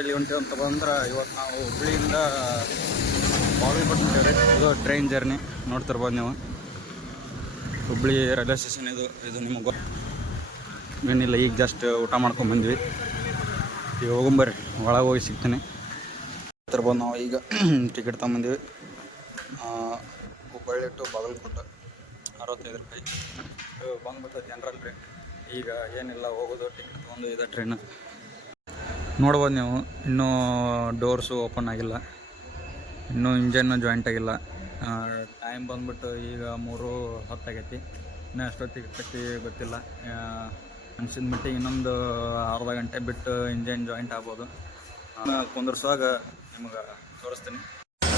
ಇಲ್ಲಿ ಹೊಂಟೀವಿ ಅಂತ ಬಂದ್ರೆ ಇವತ್ತು ನಾವು ಹುಬ್ಳಿಯಿಂದ ಬಾಗಲಕೋಟೆ ಇದು ಟ್ರೈನ್ ಜರ್ನಿ ನೋಡ್ತಿರ್ಬೋದು ನೀವು. ಹುಬ್ಳಿ ರೈಲ್ವೆ ಸ್ಟೇಷನ್ ಇದು ಇದು ನಿಮಗೆ ಏನಿಲ್ಲ, ಈಗ ಜಸ್ಟ್ ಊಟ ಮಾಡ್ಕೊಂಡು ಬಂದ್ವಿ. ಈಗ ಹೋಗಂಬರ್ರಿ ಒಳಗೆ ಹೋಗಿ ಸಿಗ್ತೀನಿ. ತರ್ಬೋದು ನಾವು ಈಗ ಟಿಕೆಟ್ ತಗೊಂಬಂದ್ವಿ. ಹುಬ್ಬಳ್ಳಿ ಟು ಬಾಗಲಕೋಟೆ, ಅರವತ್ತೈದು ರೂಪಾಯಿ. ಬಂದ್ಬಿಟ್ಟು ಜನರಲ್ ಟ್ರೈನ್ ಈಗ ಏನಿಲ್ಲ, ಹೋಗೋದು ಟಿಕೆಟ್ ತೊಗೊಂಡು ಇದೆ ಟ್ರೈನ್ ನೋಡ್ಬೋದು ನೀವು. ಇನ್ನೂ ಡೋರ್ಸು ಓಪನ್ ಆಗಿಲ್ಲ. ಇನ್ನೂ ಇಂಜನ್ನು ಜಾಯಿಂಟ್ ಆಗಿಲ್ಲ. ಟೈಮ್ ಬಂದ್ಬಿಟ್ಟು ಈಗ ಮೂರು ಹೊತ್ತಾಗೈತಿ. ಇನ್ನೂ ಎಷ್ಟೊತ್ತಿಗೆ ಕಟ್ಟಿ ಗೊತ್ತಿಲ್ಲ. ಅನ್ಸಿದ ಮಟ್ಟಿಗೆ ಇನ್ನೊಂದು ಅರ್ಧ ಗಂಟೆ ಬಿಟ್ಟು ಇಂಜನ್ ಜಾಯಿಂಟ್ ಆಗ್ಬೋದು. ಕುಂದರ್ಸುವಾಗ ನಿಮ್ಗೆ ತೋರಿಸ್ತೀನಿ.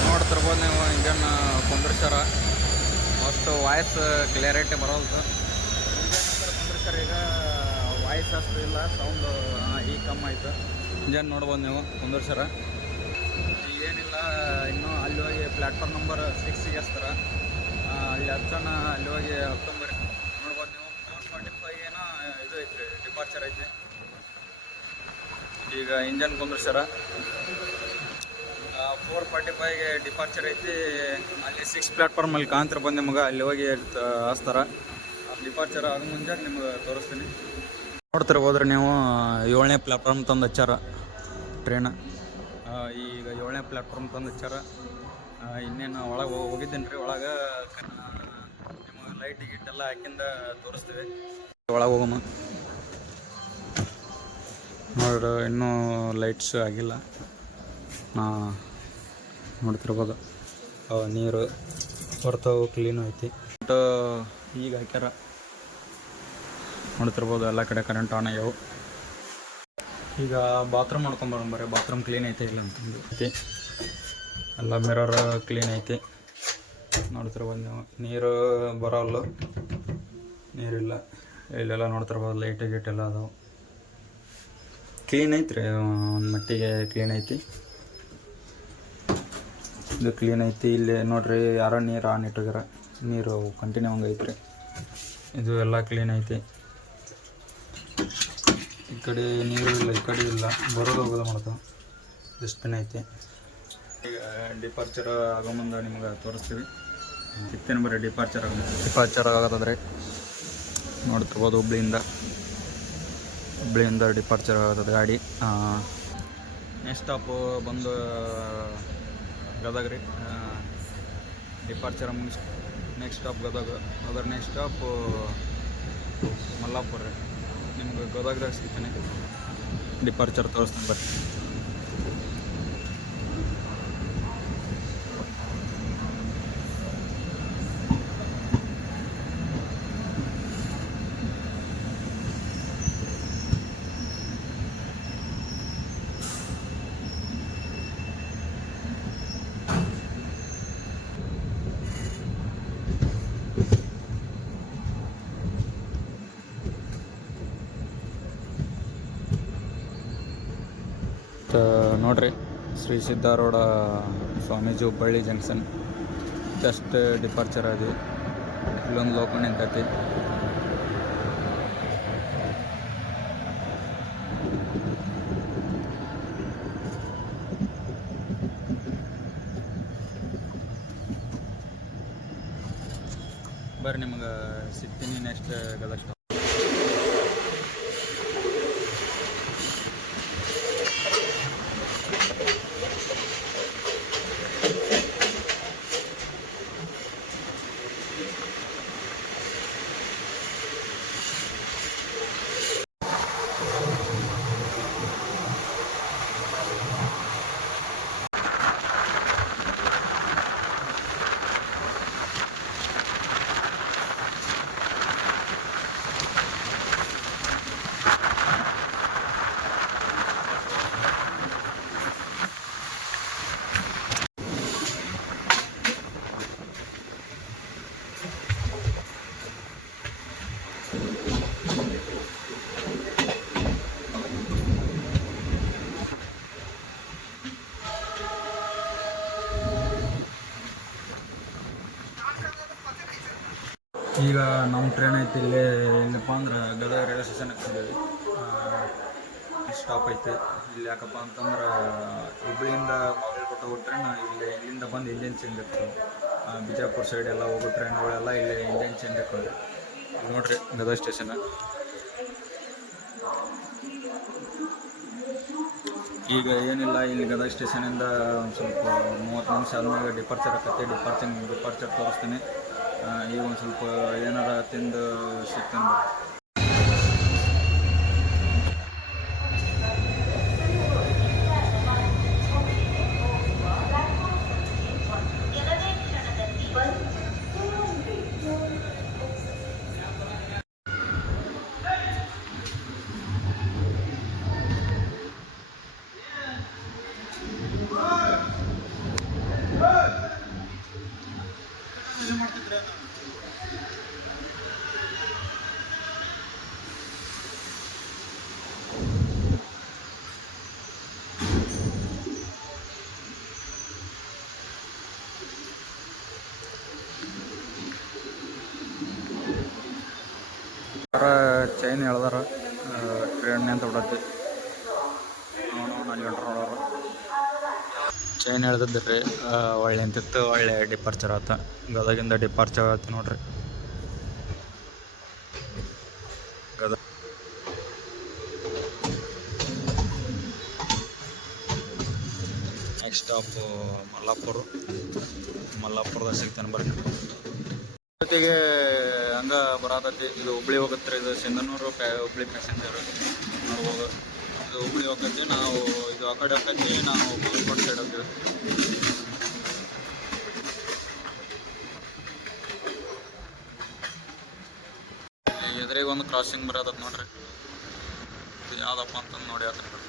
ನೋಡ್ತಿರ್ಬೋದು ನೀವು ಇಂಜನ್ ಕುಂದರ್ಸಾರ ಅಷ್ಟು ವಾಯ್ಸ್ ಕ್ಲಿಯರಿಟಿ ಬರೋದು ಇಂಜನ್ ಕುಂದ್ರಿಸ್ಯಾರ ಈಗ ವಾಯ್ಸ್ ಅಷ್ಟು ಇಲ್ಲ ಸೌಂಡು ಈ ಕಮ್ಮಿ ಆಯ್ತು. ಇಂಜನ್ ನೋಡ್ಬೋದು ನೀವು ಕುಂದರ್ಸರ ಏನಿಲ್ಲ ಇನ್ನೂ ಅಲ್ಲಿ ಹೋಗಿ ಪ್ಲ್ಯಾಟ್ಫಾರ್ಮ್ ನಂಬರ್ ಸಿಕ್ಸಿಗೆ ಹಚ್ತಾರ. ಅಲ್ಲಿ ಹತ್ತಣ ಅಲ್ಲಿ ಹೋಗಿ ಹತ್ತೊಂಬರಿ ನೋಡ್ಬೋದು ನೀವು. ಫೋರ್ ಫಾರ್ಟಿ ಫೈವ್ ಏನೋ ಇದು ಐತ್ರಿ ಡಿಪಾರ್ಚರ್ ಐತಿ ಈಗ ಇಂಜನ್ ಕುಂದ್ರಿಸ್ಯಾರ ಫೋರ್ ಫಾರ್ಟಿ ಫೈವ್ಗೆ ಡಿಪಾರ್ಚರ್ ಐತಿ. ಅಲ್ಲಿ ಸಿಕ್ಸ್ ಪ್ಲ್ಯಾಟ್ಫಾರ್ಮಲ್ಲಿ ಕಾಂತ್ರ ಬಂದು ನಿಮಗೆ ಅಲ್ಲಿ ಹೋಗಿ ಹಚ್ತಾರ. ಡಿಪಾರ್ಚರ್ ಆಗ ಮುಂಜಾನೆ ನಿಮ್ಗೆ ತೋರಿಸ್ತೀನಿ. ನೋಡ್ತಿರ್ಬೋದ್ರಿ ನೀವು ಏಳನೇ ಪ್ಲಾಟ್ಫಾರ್ಮ್ ತಂದು ಹಚ್ಚಾರ ಟ್ರೈನ್ ಈಗ ಏಳನೇ ಪ್ಲಾಟ್ಫಾರ್ಮ್ ತಂದು ಹಚ್ಚಾರ. ಇನ್ನೇನು ಒಳಗೆ ಹೋಗಿದ್ದೀನಿ ರೀ, ಒಳಗೆ ನಿಮಗೆ ಲೈಟ್ ಗೀಟ್ ಎಲ್ಲ ಹಾಕಿಂದ ತೋರಿಸ್ತೀವಿ. ಒಳಗೆ ಹೋಗಮ್ಮ ನೋಡ್ರಿ, ಇನ್ನೂ ಲೈಟ್ಸ್ ಆಗಿಲ್ಲ. ನೋಡ್ತಿರ್ಬೋದು. ನೀರು ಬರ್ತಾವು ಕ್ಲೀನ್ ಐತಿ ಈಗ ಹಾಕ್ಯಾರ. ನೋಡ್ತಿರ್ಬೋದು ಎಲ್ಲ ಕಡೆ ಕರೆಂಟ್ ಆನ್ ಆಗ್ಯಾವು ಈಗ ಬಾತ್ರೂಮ್ ಮಾಡ್ಕೊಂಬರೋಣ ಬರ್ರಿ ಬಾತ್ರೂಮ್ ಕ್ಲೀನ್ ಐತೆ ಇಲ್ಲ ಅಂತಂದು ಐತಿ. ಎಲ್ಲ ಮಿರರ್ ಕ್ಲೀನ್ ಐತಿ. ನೋಡ್ತಿರ್ಬೋದು ನೀವು ನೀರು ಬರೋಲ್ಲ ನೀರಿಲ್ಲ. ಇಲ್ಲೆಲ್ಲ ನೋಡ್ತಿರ್ಬೋದು ಲೈಟ್ ಗೀಟ್ ಎಲ್ಲ ಅದಾವೆ. ಕ್ಲೀನ್ ಐತ್ರಿ ಒಂದು ಮಟ್ಟಿಗೆ ಕ್ಲೀನ್ ಐತಿ. ಇದು ಕ್ಲೀನ್ ಐತಿ. ಇಲ್ಲಿ ನೋಡ್ರಿ ಯಾರೋ ನೀರು ಆನ್ ಇಟ್ಟಿದಾರ. ನೀರು ಕಂಟಿನ್ಯೂ ಹಂಗೆ ಐತ್ರಿ ಇದು ಎಲ್ಲ ಕ್ಲೀನ್ ಐತಿ. ಕಡೆ ನೀರು ಇಲ್ಲ ಈ ಕಡೆ ಇಲ್ಲ. ಬರೋದು ಹೋಗೋದು ಮಾಡ್ತಾವೆ ಡಸ್ಟ್ಬಿನ್ ಐತಿ. ಈಗ ಡಿಪಾರ್ಚರ್ ಆಗೋ ಮುಂದೆ ನಿಮ್ಗೆ ತೋರಿಸ್ತೀವಿ. ಸಿಗ್ತೇನೆ ಬರೀ ಡಿಪಾರ್ಚರ್ ಆಗೋ ಡಿಪಾರ್ಚರ್ ಆಗೋದಾದ್ರೆ ನೋಡ್ತಿರ್ಬೋದು ಹುಬ್ಳಿಯಿಂದ. ಹುಬ್ಳಿಯಿಂದ ಡಿಪಾರ್ಚರ್ ಆಗೋದು ಗಾಡಿ. ನೆಕ್ಸ್ಟ್ ಸ್ಟಾಪು ಬಂದು ಗದಗ ರೀ ಡಿಪಾರ್ಚರ್ ಮುಗಿಸ್ ನೆಕ್ಸ್ಟ್ ಸ್ಟಾಪ್ ಗದಗ. ಅದರ ನೆಕ್ಸ್ಟ್ ಸ್ಟಾಪು ಮಲ್ಲಾಪುರ ರೀ ನಿಮ್ಗೆ ಗದಗದಾಗ ಸಿಗ್ತೀನಿ ಡಿಪಾರ್ಚರ್ ತೋರಿಸ್ತೀನಿ ಬರ್ರಿ ನೋಡ್ರಿ, Shri Siddharoodha Swamiji Hubballi junction. Just departure ಅದು ಇಲ್ಲೊಂದು ಲೋಕಲ್ ನಿಂತೈತಿ. ಬರ್ರಿ ನಿಮ್ಗೆ ಸಿಗ್ತೀನಿ ನೆಕ್ಸ್ಟ್ ಗದಗ ಈಗ ನಮ್ಮ ಟ್ರೈನ್ ಐತಿ ಇಲ್ಲಿ, ಇಲ್ಲಪ್ಪ ಅಂದ್ರೆ ಗದಗ ರೈಲ್ವೆ ಸ್ಟೇಷನ್ಗೆ ಬಂದೇವಿ. ಸ್ಟಾಪ್ ಐತೆ. ಇಲ್ಲಿ ಯಾಕಪ್ಪ ಅಂತಂದ್ರೆ ಹುಬ್ಳಿಯಿಂದ ಬಾಗಲಕೋಟೆ ಹೋಗೋ ಟ್ರೈನ್ ಇಲ್ಲಿ ಇಲ್ಲಿಂದ ಬಂದು ಇಂಡಿಯನ್ ಚೇಂಜ್ ಇರ್ತವೆ ಬಿಜಾಪುರ ಸೈಡ್ ಎಲ್ಲ ಹೋಗೋ ಟ್ರೈನ್ಗಳೆಲ್ಲ ಇಲ್ಲಿ ಇಂಡಿಯನ್ ಚೇಂಜ್ ಇರ್ತವೆ ನೋಡ್ರಿ ಗದಗ ಸ್ಟೇಷನ್ ಈಗ ಏನಿಲ್ಲ, ಇಲ್ಲಿ ಗದಗ ಸ್ಟೇಷನಿಂದ ಒಂದು ಸ್ವಲ್ಪ ಮೂವತ್ತು ನಿಮಿಷ ಆದ್ಮೇಲೆ ಡಿಪಾರ್ಚರ್ ಆಕತ್ತೆ ಡಿಪಾರ್ಚರ್ ಡಿಪಾರ್ಚರ್ ತೋರಿಸ್ತೀನಿ. ಈಗ ಒಂದು ಸ್ವಲ್ಪ ಏನಾರ ತಿಂದು ಸಿಗ್ತೇನೆ ಅವರ ಚೈನ್ ಎಳ್ದಾರ ಎಣ್ಣೆ ಅಂತ ಗಂಟೆ ನೋಡೋರು ಚೈನ್ ಎಳ್ದಿದ್ರಿ ಒಳ್ಳೆ ಅಂತಿತ್ತು ಒಳ್ಳೆ ಡಿಪಾರ್ಚರ್ ಆತ. ಗದಗಿಂದ ಡಿಪಾರ್ಚರ್ ಆಯ್ತು ನೋಡ್ರಿ. Gadag next stop Mallapura. ಮಲ್ಲಾಪುರದಾಗ ಸಿಗ್ತಾನೆ ಬರ್ರಿ. ಜೊತೆಗೆ ಹಂಗ ಬರಾತೈತಿ ಇದು ಹುಬ್ಳಿ ಹೋಗತ್ರಿ, ಇದು ಸಿಂಧನೂರು ಹುಬ್ಳಿ ಪ್ಯಾಸೆಂಜರ್ ನೋಡ್ಬೋದು ಇದು ಹುಬ್ಳಿ ಹೋಗತ್ತಿ ನಾವು ಇದು ಆ ಕಡೆ ಹೋಗತ್ತಿ ನಾವು ಬಾಗಲಕೋಟೆ ಸೈಡ್ ಹೋಗ್ತೀವಿ. ಎದುರಿಗೆ ಒಂದು ಕ್ರಾಸಿಂಗ್ ಬರತ್ತ ನೋಡ್ರಿ. ಇದು ಯಾವ್ದಪ್ಪ ಅಂತಂದು ನೋಡಿ ಕಡೆ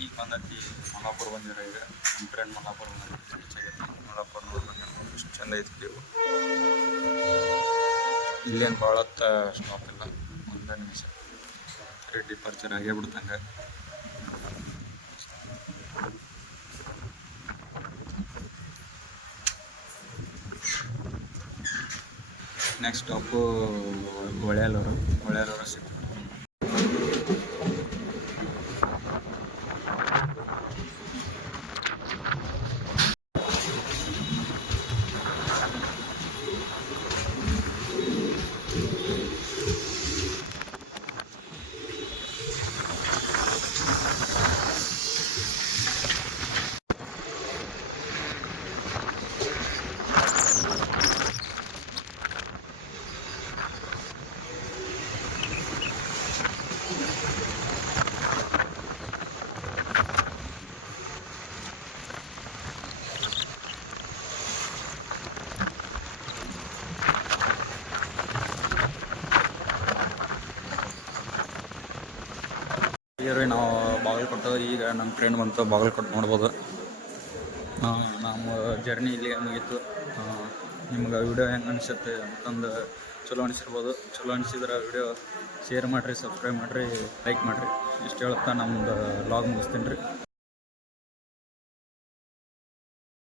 ಈಗ ಬಂದೈತಿ ಮಲ್ಲಾಪುರ ಬಂದಿರ ಈಗ ನಮ್ಮ ಟ್ರೈನ್ ಮಲ್ಲಾಪುರ ಚಂದ ಐತಿ. ಇಲ್ಲೇನು ಭಾಳತ್ತ ಸ್ಟಾಪ್ ಇಲ್ಲ. ಒಂದೇ ನಿಮಿಷ. ಡಿಪಾರ್ಚರ್ ಆಗೇ ಬಿಡ್ತಂಗೆ ನೆಕ್ಸ್ಟ್ ಸ್ಟಾಪು ಹೊಳೆಯಲ್ಲೂರು ಹೊಳೆಯಲ್ಲೂರು ಸಿಗ್ತದೆ ಈಗ ರೀ ನಾವು ಈಗ ನಮ್ಮ ಫ್ರೆಂಡ್ ಬಂತು ಬಾಗಲಕೋಟೆ ನೋಡ್ಬೋದು. ನಮ್ಮ ಜರ್ನಿ ಇಲ್ಲಿ ಮುಗೀತು. ನಿಮ್ಗೆ ವಿಡಿಯೋ ಹೆಂಗೆ ಅನಿಸುತ್ತೆ ಅಂತಂದು ಚಲೋ ಅನಿಸಿರ್ಬೋದು. ಚಲೋ ಅನಿಸಿದ್ರೆ ವಿಡಿಯೋ ಶೇರ್ ಮಾಡಿರಿ ಸಬ್ಸ್ಕ್ರೈಬ್ ಮಾಡಿರಿ ಲೈಕ್ ಮಾಡಿರಿ. ಇಷ್ಟು ಹೇಳ್ತಾ ನಮ್ಮದು ಲಾಗ್ ಮುಗಿಸ್ತೀನಿ ರೀ.